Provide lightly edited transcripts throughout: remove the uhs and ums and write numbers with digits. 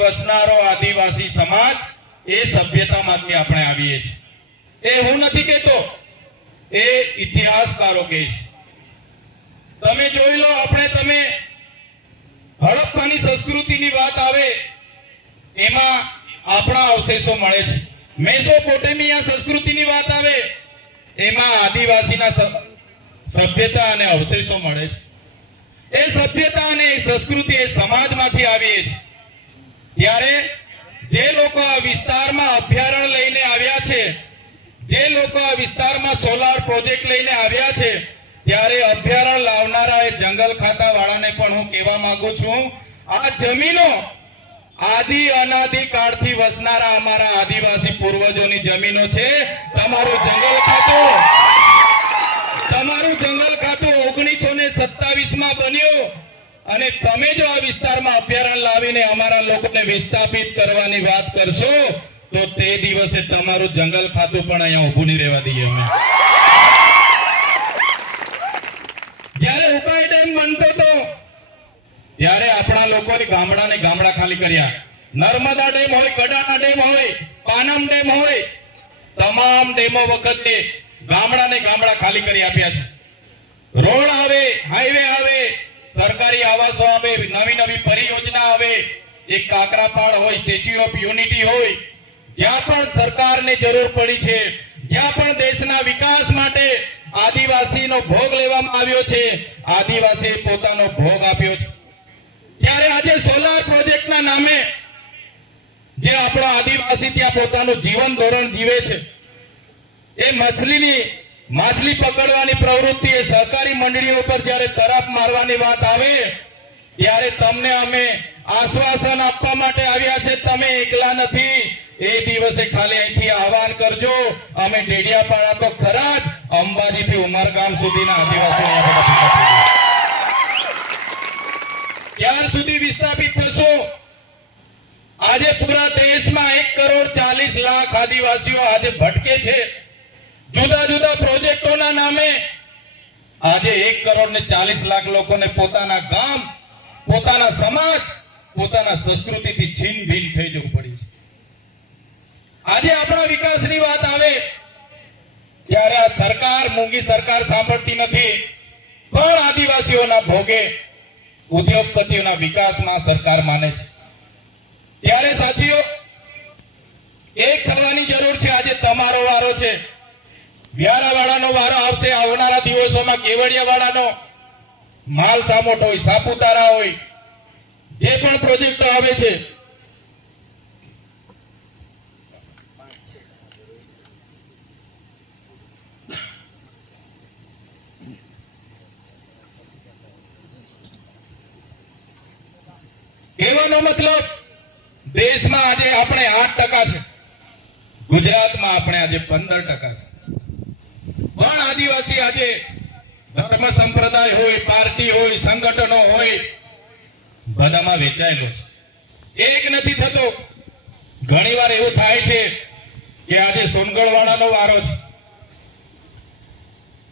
વસનારો આદિવાસી સમાજ એ સભ્યતામાંથી આપણે આવીએ છીએ. એ હું નથી કહેતો, એ ઇતિહાસકારો કહે છે. તમે જોઈ લો, તમે હડપ્પાની સંસ્કૃતિની વાત આવે એમાં આપણા અવશેષો મળે છે. મેસોપોટેમિયા સંસ્કૃતિની વાત આવે એમાં આદિવાસીના સભ્યતા અને અવશેષો મળે છે. એ સભ્યતા અને સંસ્કૃતિ એ સમાજમાંથી આવી છે. ત્યારે જે લોકો આ વિસ્તારમાં અભયારણ્ય લઈને આવ્યા છે, જે લોકો આ વિસ્તારમાં સોલાર પ્રોજેક્ટ લઈને આવ્યા છે, ત્યારે અભયારણ્ય લાવનારા એ જંગલ ખાતા વાળાને પણ હું કહેવા માંગુ છું, આ જમીનો આદિ અનાદિ કાળથી વસનારા અમારા આદિવાસી પૂર્વજોની જમીનો છે. તમારું જંગલ ખાતું 1927 માં બન્યું અને તમે જો આ વિસ્તારમાં અભયારણ્ય લાવીને અમારા લોકોને વિસ્થાપિત કરવાની વાત કરશો તો તે દિવસે તમારું જંગલ ખાતું પણ અહીંયા ઊભું નહીં રહેવા દઈએ અમે. જ્યારે ઉકાઈ ડેમ બનતો હતો ત્યારે આપણા લોકોએ ગામડા ખાલી કર્યા. નર્મદા ડેમ હોય, ગડાના ડેમ હોય, પાનમ ડેમ હોય, તમામ ડેમો વખતે ગામડા ખાલી કરી આપ્યા છે. રોડ આવે, હાઈવે આવે, સરકારી આવાસો આવે, નવી પરિયોજના આવે, એક કાકરાપાડ હોય, સ્ટેચ્યુ ઓફ યુનિટી હોય, જ્યાં પણ સરકારને જરૂર પડી છે, જ્યાં પણ દેશના વિકાસ માટે આદિવાસીનો ભોગ લેવામાં આવ્યો છે, આદિવાસીએ પોતાનો ભોગ આપ્યો છે. ત્યારે આજે સોલાર પ્રોજેક્ટના નામે જે આપણો આદિવાસી ત્યાં પોતાનું જીવન ધોરણ જીવે છે, એ માછલી પકડવાની પ્રવૃત્તિ એ સહકારી મંડળીઓ પર જ્યારે તરાપ મારવાની વાત આવે ત્યારે તમને અમે આશ્વાસન આપવા માટે આવ્યા છે, તમે એકલા નથી. એ દિવસે ખાલી અહીંથી આહવાન કરજો, અમે ડેડિયાપાડા તો ખરા જ, અંબાજીથી ઉમરગામ સુધીના આદિવાસીઓ ક્યાર સુધી વિસ્થાપિત થશો? આજે પૂરા દેશમાં 1,40,00,000 આદિવાસીઓ આજે ભટકે છે. જુદા જુદા પ્રોજેક્ટોના નામે આજે 1,40,00,000 લોકોને પોતાના ગામ, પોતાના સમાજ, પોતાના સંસ્કૃતિથી છીન ભીન થઈ જવું પડી છે. આજે આપણા વિકાસની વાત આવે ત્યારે આ સરકાર, મૂંગી સરકાર સાંભળતી નથી, પણ આદિવાસીઓના ભોગે ઉદ્યોગપતિઓના વિકાસમાં સરકાર માને છે. ત્યારે સાથીઓ, એક થવાની જરૂર છે. આજે તમારો વારો છે. વ્યારાવાળાનો વારો આવશે આવનારા દિવસોમાં. કેવડિયાવાળાનો, માલસામોટ હોય, સાપુતારા હોય, જે પણ પ્રોજેક્ટો આવે છે, કહેવાનો મતલબ દેશમાં આજે આપણે 8% છે, ગુજરાતમાં આપણે આજે 15% છે. પણ આદિવાસી આજે ધર્મ સંપ્રદાય હોય, પાર્ટી હોય, સંગઠનો હોય, બધામાં વેચાયેલો છે. એક નથી થતો. ઘણીવાર એવું થાય છે કે આજે સોનગઢવાળાનો વારો છે,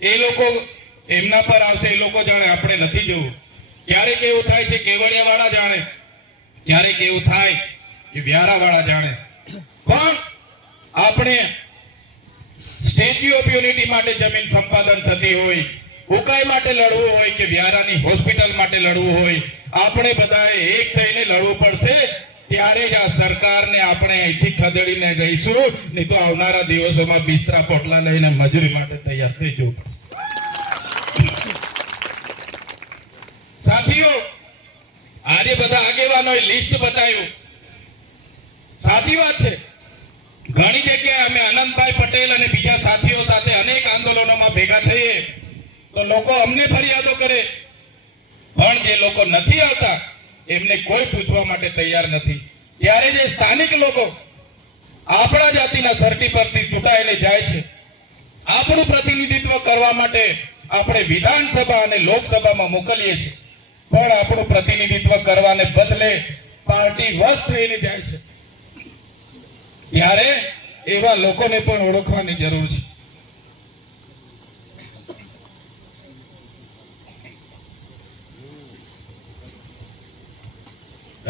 એ લોકો એમના પર આવશે, એ લોકો જાણે, આપણે નથી જવું. ક્યારેક એવું થાય છે કેવડિયાવાળા જાણે, ક્યારેક એવું થાય કે વ્યારાવાળા જાણે. પણ આપણે સ્ટેચ્યુ ઓફ યુનિટી માટે જમીન સંપાદન થતી હોય, ઉકાઈ માટે લડવું હોય કે વ્યારાની હોસ્પિટલ માટે લડવું હોય, આપણે બધાએ એક થઈને લડવું પડશે. ત્યારે જ આ સરકારને આપણે અહીંથી ખદેડીને ગઈશું, નહીં તો આવનારા દિવસોમાં બિસ્તરા પોટલા લઈને મજૂરી માટે તૈયાર થઈ જવું પડશે. સાથીઓ, આજે બધા આગેવાનોએ લિસ્ટ બતાવ્યું. સાચી વાત છે. ઘણી જગ્યાએ અમે અનંતભાઈ પટેલ અને બીજા સાથીઓ સાથે અનેક આંદોલનોમાં ભેગા થઈએ તો લોકો અમને ફરિયાદો કરે, પણ જે લોકો નથી આવતા એમને કોઈ પૂછવા માટે તૈયાર નથી. ત્યારે જે સ્થાનિક લોકો આપણા જાતિના સર્ટી પરથી ચૂંટાઈને જાય છે, આપણું પ્રતિનિધિત્વ કરવા માટે આપણે વિધાનસભા અને લોકસભામાં મોકલીએ છીએ, પણ આપણું પ્રતિનિધિત્વ કરવાને બદલે પાર્ટી વશ થઈને જાય છે. ત્યારે એવા લોકોને પણ ઓળખવાની જરૂર છે.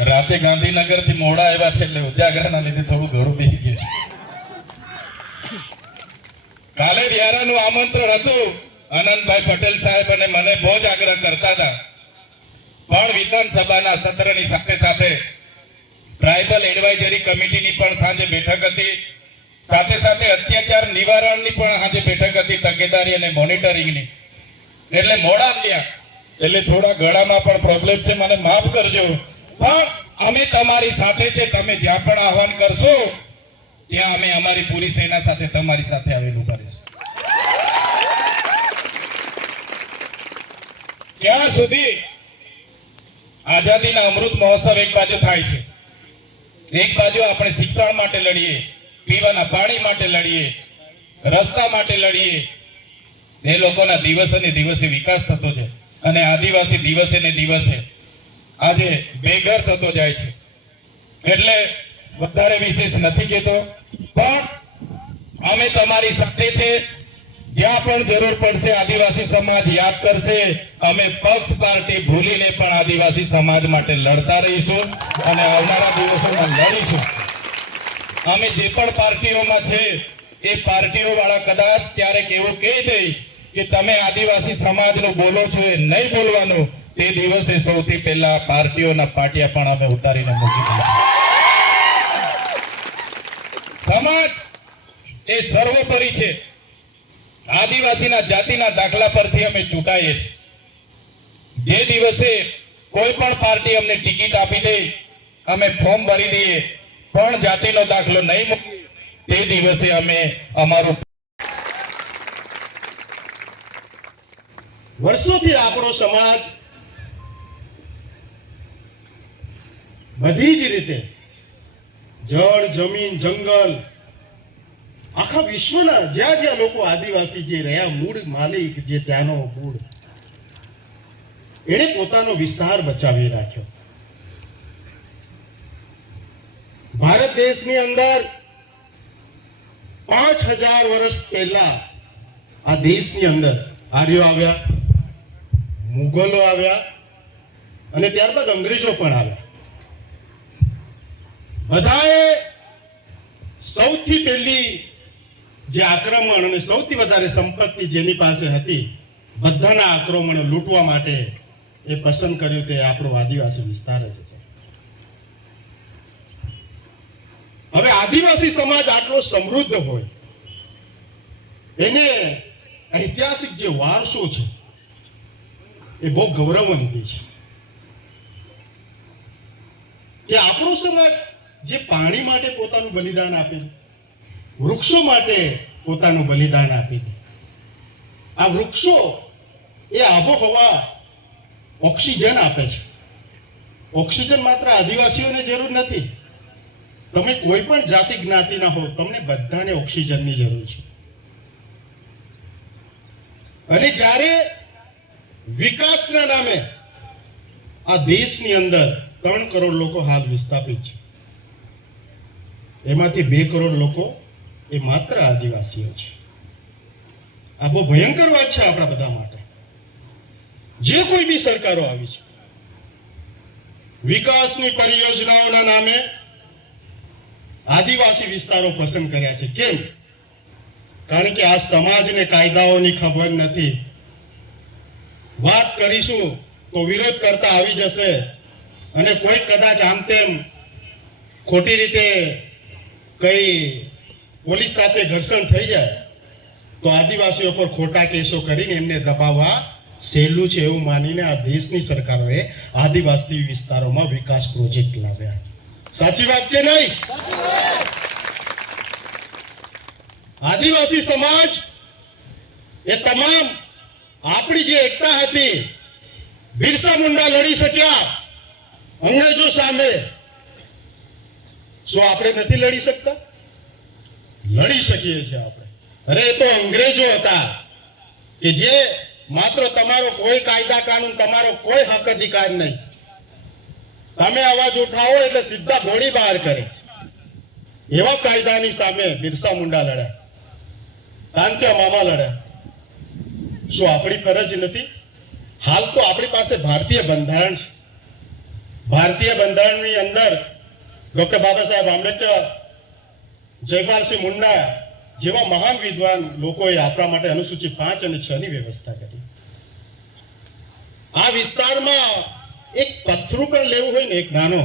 રાતે ગાંધીનગર થી મોડા આવ્યા છે એટલે ઉજાગરાના લીધે થોડું ઘરું બેસી ગયું છે. કાલે વ્યારાનું આમંત્રણ હતું. આનંદભાઈ પટેલ સાહેબ અને મને બહુ જ આગ્રહ કરતા હતા, પણ વિધાનસભાના સત્રની સાથે સાથે ટ્રાઇબલ એડવાઇઝરી કમિટીની પણ સાંજે બેઠક હતી, સાથે સાથે અત્યાચાર નિવારણની પણ આજે બેઠક હતી, તકેદારી અને મોનિટરિંગની, એટલે મોડા આવ્યા. એટલે થોડા ગળામાં પણ પ્રોબ્લેમ છે, મને માફ કરજો, પણ અમે તમારી સાથે છે. તમે જ્યાં પણ આહવાન કરશો ત્યાં અમે અમારી પૂરી સેના સાથે તમારી સાથે આવેલું કરીશું. ક્યાં સુધી આઝાદીના અમૃત મહોત્સવ એક બાજુ થાય છે, એક બાજુ આપણે શિક્ષણ માટે લડીએ, પીવાના પાણી માટે લડીએ, રસ્તા માટે લડીએ. એ લોકોના દિવસે ને દિવસે વિકાસ થતો છે અને આદિવાસી દિવસે ને દિવસે આજે બેઘર થતો જાય છે. એટલે વધારે વિશેષ નથી કહેતો, પણ અમે તમારી સાથે છે. જ્યાં પણ જરૂર પડશે આદિવાસી સમાજ યાદ કરશે. અમે પક્ષ પાર્ટી ભૂલીને પણ આદિવાસી સમાજ માટે લડતા રહીશું અને આવનારા દિવસોમાં લડીશું. અમે જે પણ પાર્ટીઓમાં છે એ પાર્ટીઓ વાળા કદાચ ક્યારેક એવું કહી દે કે તમે આદિવાસી સમાજનું બોલો છો, એ નહીં બોલવાનું, તે દિવસે સૌથી પહેલા પાર્ટીઓના પાટિયા પણ અમે ઉતારીને મૂકી દઈશું. સમાજ એ સર્વોપરી છે. આદિવાસીના જાતિના દાખલા પરથી અમે ચૂંટાઈએ છીએ. જે દિવસે કોઈ પણ પાર્ટી અમને ટિકિટ આપી દે, અમે ફોર્મ ભરી દઈએ, પણ જાતિનો દાખલો નહીં મૂકીએ, તે દિવસે અમે અમારું વર્ષોથી આપણો સમાજ બધી જ રીતે જળ, જમીન, જંગલ, આખા વિશ્વના જ્યાં જ્યાં લોકો આદિવાસી જે રહ્યા, મૂળ માલિક જે ત્યાંનો મૂળ, એણે પોતાનો વિસ્તાર બચાવી રાખ્યો. ભારત દેશની અંદર 5000 વર્ષ પહેલા આ દેશની અંદર આર્યો આવ્યા, મુગલો આવ્યા અને ત્યારબાદ અંગ્રેજો પણ આવ્યા. બધાએ સૌથી પહેલી જે આક્રમણ અને સૌથી વધારે સંપત્તિ જેની પાસે હતી, બધાના આક્રમણો લૂંટવા માટે એ પસંદ કર્યું તે આપણો આદિવાસી વિસ્તાર જ હતો. હવે આદિવાસી સમાજ આટલો સમૃદ્ધ હોય, એને ઐતિહાસિક જે વારસો છે એ બહુ ગૌરવવંતી છે કે આપણો સમાજ જે પાણી માટે પોતાનું બલિદાન આપે, વૃક્ષો માટે પોતાનું બલિદાન આપી દે. આ વૃક્ષો એ આબોહવા ઓક્સિજન આપે છે. ઓક્સિજન માત્ર આદિવાસીઓને જરૂર નથી, તમે કોઈ પણ જાતિ જ્ઞાતિના હો, તમને બધાને ઓક્સિજનની જરૂર છે. અને જ્યારે વિકાસના નામે આ દેશની અંદર 3 કરોડ લોકો હાલ વિસ્થાપિત છે, એમાંથી 2 કરોડ લોકો એ માત્ર આદિવાસીઓ છે. આ બહુ ભયંકર વાત છે આપણા બધા માટે. જે કોઈ બી સરકારો આવી છે, વિકાસની પરિયોજનાઓના નામે આદિવાસી વિસ્તારો પસંદ કર્યા છે. કેમ? કારણ કે આ સમાજને કાયદાઓની ખબર નથી. વાત કરીશું તો વિરોધ કરતા આવી જશે અને કોઈ કદાચ આમ તેમ ખોટી રીતે કઈ પોલીસ સાથે ઘર્ષણ થઈ જાય તો આદિવાસીઓ પર ખોટા કેસો કરીને એમને દબાવવા સહેલું છે એવું માનીને આ દેશની સરકારોએ આદિવાસી વિસ્તારોમાં વિકાસ પ્રોજેક્ટ લાવ્યા. સાચી વાત કે નહીં? આદિવાસી સમાજ એ તમામ આપણી જે એકતા હતી, બિરસા મુંડા લડી શક્યા અંગ્રેજો સામે, શું આપણે નથી લડી શકતા? લડી શકીએ છીએ આપણે. અરે એ તો અંગ્રેજો હતા કે જે માત્ર તમારો કોઈ કાયદા કાનૂન, તમારો કોઈ હક અધિકાર નહીં, તમે અવાજ ઉઠાવો એટલે સીધા ગોળી બહાર કરે, એવા કાયદાની સામે બિરસા મુંડા લડ્યા, તાંત્યા મામા લડ્યા. શું આપણી ફરજ નથી? હાલ તો આપણી પાસે ભારતીય બંધારણ છે, ભારતીય બંધારણની અંદર ડોક્ટર બાબા સાહેબ આંબેડકર, જયપાલસિંહ મુંડા જેવા મહાન વિદ્વાન લોકોએ આપણા માટે અનુસૂચિ 5 અને 6 ની વ્યવસ્થા કરી. આ વિસ્તારમાં એક પથરું પણ લેવું હોય ને એક નાનો,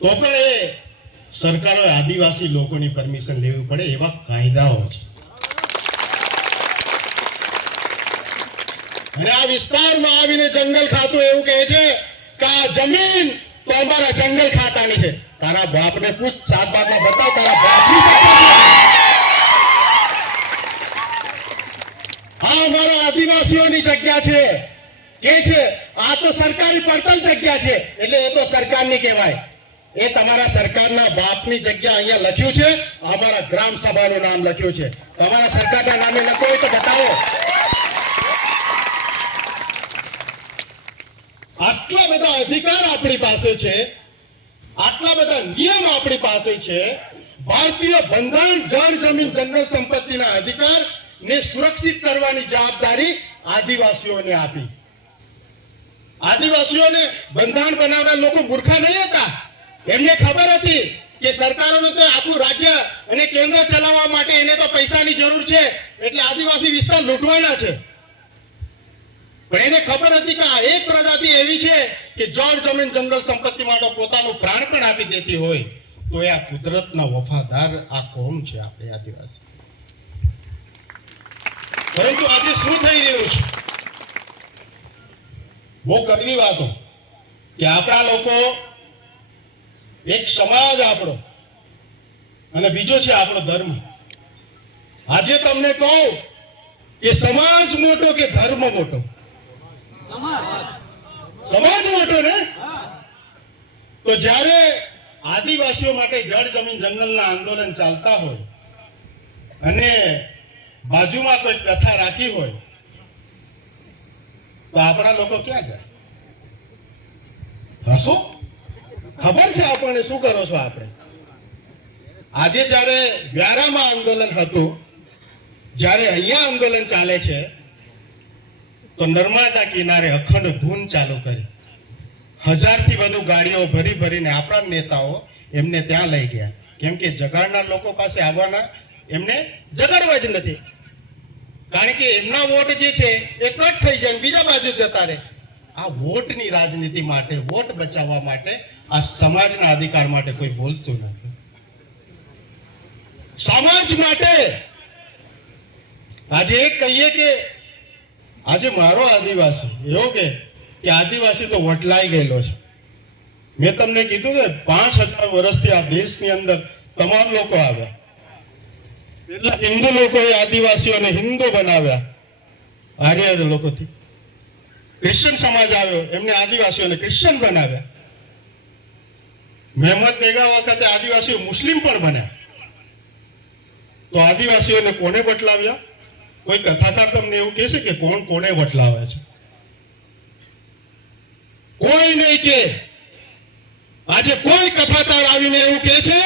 તો પણ એ સરકારોએ આદિવાસી લોકોની પરમિશન લેવી પડે એવા કાયદાઓ છે. અને આ વિસ્તારમાં આવીને જંગલ ખાતું એવું કહે છે કે આ જમીન તો અમારા જંગલ ખાતાની છે. તારા બાપને પૂછ, 7 બાપમાં બતાવ, તારા બાપની જગ્યા આ અમારા આદિવાસીઓની જગ્યા છે કે છે આ તો સરકારી પડતર જગ્યા છે, એટલે એ તો સરકારની કહેવાય. એ તમારા સરકારના બાપની જગ્યા અહીંયા લખ્યું છે, અમારા ગ્રામ સભાનું નામ લખ્યું છે. તમારા સરકારના નામે લખો હોય તો બતાવો. આટલા બધા અધિકાર આપણી પાસે છે, આટલા બધા નિયમ આપણી પાસે છે. ભારતીય બંધારણ જળ જમીન જંગલ સંપત્તિના અધિકાર ને સુરક્ષિત કરવાની જવાબદારી આદિવાસીઓને આપી. આદિવાસીઓને બંધારણ બનાવનાર લોકો મૂર્ખા નહીં હતા. એમને ખબર હતી કે સરકારોને તો આખું રાજ્ય અને કેન્દ્ર ચલાવવા માટે એને તો પૈસાની જરૂર છે, એટલે આદિવાસી વિસ્તાર લૂંટવાના છે. પણ એને ખબર હતી કે આ એક પ્રજાતિ એવી છે કે જળ જમીન જંગલ સંપત્તિ માટે પોતાનું પ્રાણ પણ આપી દેતી હોય, તો એ આ કુદરતના વફાદાર આ કોમ છે આપણે આદિવાસી. પરંતુ આજે શું થઈ રહ્યું છે? બહુ કડવી વાતો કે આપણા લોકો, એક સમાજ આપણો અને બીજો છે આપણો ધર્મ. આજે તમને કહું કે સમાજ મોટો કે ધર્મ મોટો? સમાજ મોટો ને. તો જ્યારે આદિવાસીઓ માટે જળ જમીન જંગલના આંદોલન ચાલતા હોય અને બાજુમાં કોઈ કથા રાખી હોય, તો આપણા લોકો ક્યાં જાય? હસો? ખબર છે આપણને શું કરો છો આપણે. આજે જ્યારે વ્યારામાં આંદોલન હતું, જ્યારે અહીંયા આંદોલન ચાલે છે, તો નર્મદા કિનારે અખંડ ધૂન ચાલુ કરી. 1000 થી વધુ ગાડીઓ ભરી ભરીને આપણા નેતાઓ એમને ત્યાં લઈ ગયા, કેમ કે જગાડનાર લોકો પાસે આવવાના એમને જગાડવા જ નથી. કારણ કે એમના વોટ જે છે એ કટ થઈ જાય, બીજા બાજુ જતા રહે. આ વોટની રાજનીતિ માટે, વોટ બચાવવા માટે, આ સમાજના અધિકાર માટે કોઈ બોલતું નથી. સમાજ માટે આજે એક કહીએ કે આજે મારો આદિવાસી એવો કે આદિવાસી તો વટલાઈ ગયેલો છે. મેં તમને કીધું ને 5000 વર્ષથી આ દેશની અંદર તમામ લોકો આવ્યા. એટલા હિન્દુ લોકોએ આદિવાસીઓને હિન્દુ બનાવ્યા, આર્ય લોકોથી. ક્રિશ્ચન સમાજ આવ્યો, એમને આદિવાસીઓને ક્રિશ્ચન બનાવ્યા. મહેમદ બેગડા વખતે આદિવાસીઓ મુસ્લિમ પણ બન્યા. તો આદિવાસીઓને કોને વટલાવ્યા? કોઈ કથાકાર તમને એવું કહેશે કે કોણ કોને વટલાવે છે? કોઈ નહીં કે. આજે કોઈ કથાકાર આવીને એવું કહે છે